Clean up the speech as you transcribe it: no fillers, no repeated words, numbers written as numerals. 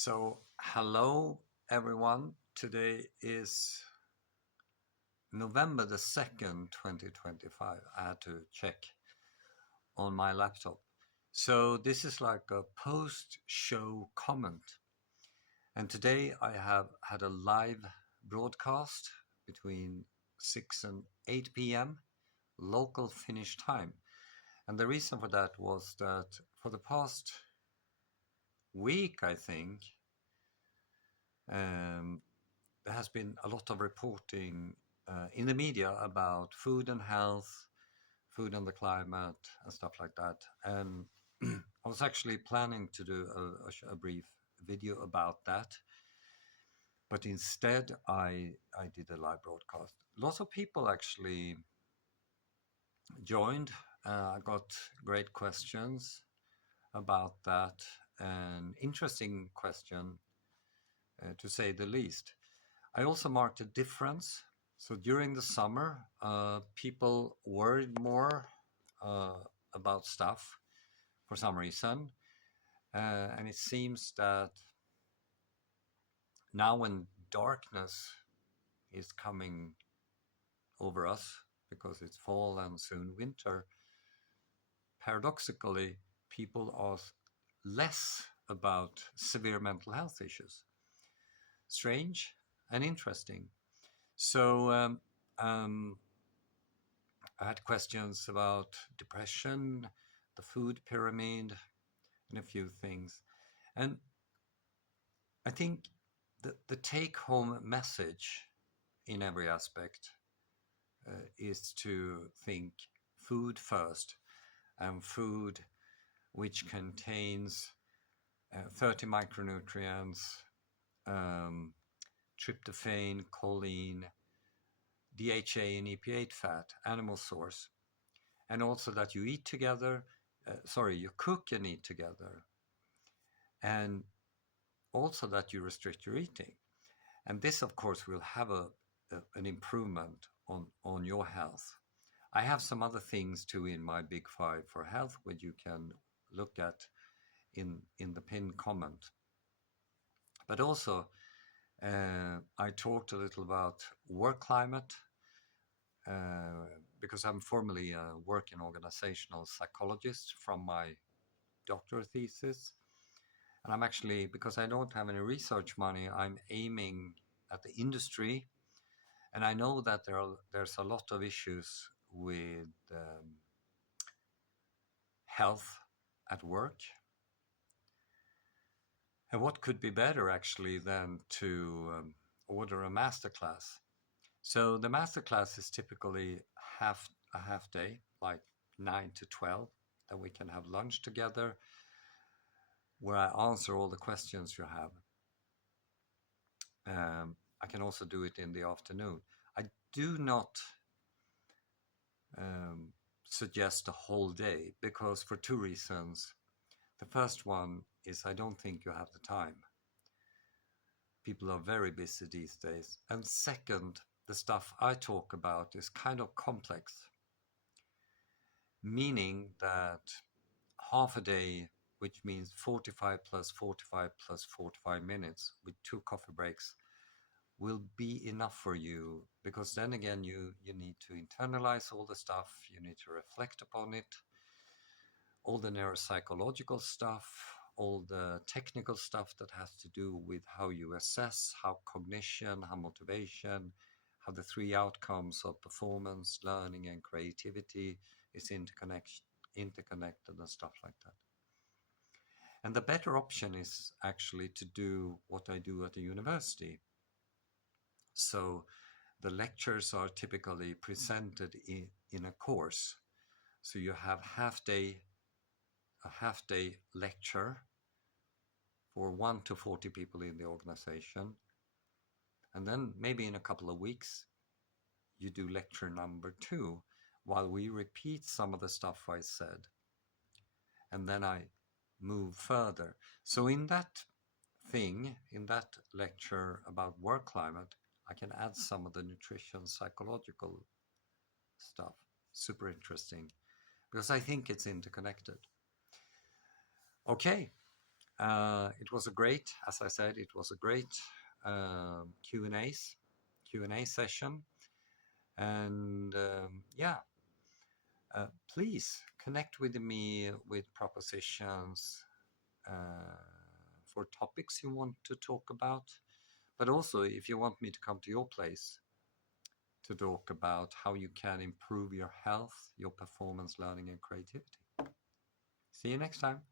So, hello everyone. Today is November the 2nd, 2025. I had to check on my laptop. So, this is like a post show comment. And today I have had a live broadcast between 6 and 8 p.m. local Finnish time. And the reason for that was that for the past week, I think, there has been a lot of reporting in the media about food and health, food and the climate, and stuff like that. And I was actually planning to do a brief video about that, but instead I did a live broadcast. Lots of people actually joined. I got great questions about that, an interesting question to say the least. I also marked a difference. So during the summer, people worried more about stuff for some reason. And it seems that now when darkness is coming over us, because it's fall and soon winter, paradoxically, people are less about severe mental health issues. Strange and interesting. So I had questions about depression, the food pyramid, and a few things. And I think the take home message in every aspect is to think food first, and food which contains 30 micronutrients, tryptophan, choline, DHA, and EP8 fat, animal source, and also that you eat together. You cook and eat together, and also that you restrict your eating. And this, of course, will have an improvement on your health. I have some other things too in my Big Five for health, which you can look at in the pinned comment. But also, I talked a little about work climate, because I'm formerly a working organizational psychologist from my doctoral thesis. And I'm actually, because I don't have any research money, I'm aiming at the industry. And I know that there's a lot of issues with health at work. And what could be better actually than to order a masterclass? So the masterclass is typically a half day, like 9 to 12, that we can have lunch together, where I answer all the questions you have. I can also do it in the afternoon. I do not suggest a whole day because for two reasons. The first one is I don't think you have the time. People are very busy these days. And second, the stuff I talk about is kind of complex, meaning that half a day, which means 45 plus 45 plus 45 minutes with 2 coffee breaks, will be enough for you, because then again you need to internalize all the stuff, you need to reflect upon it, all the neuropsychological stuff, all the technical stuff that has to do with how you assess, how cognition, how motivation, how the 3 outcomes of performance, learning, and creativity is interconnected and stuff like that. And the better option is actually to do what I do at the university. So the lectures are typically presented in a course. So you have a half day lecture for 1 to 40 people in the organization. And then maybe in a couple of weeks, you do lecture number 2 while we repeat some of the stuff I said. And then I move further. So in that lecture about work climate, I can add some of the nutrition psychological stuff. Super interesting, because I think it's interconnected. Okay, It was a great, as I said, it was a great Q&A session. And please connect with me with propositions for topics you want to talk about. But also, if you want me to come to your place to talk about how you can improve your health, your performance, learning, and creativity. See you next time.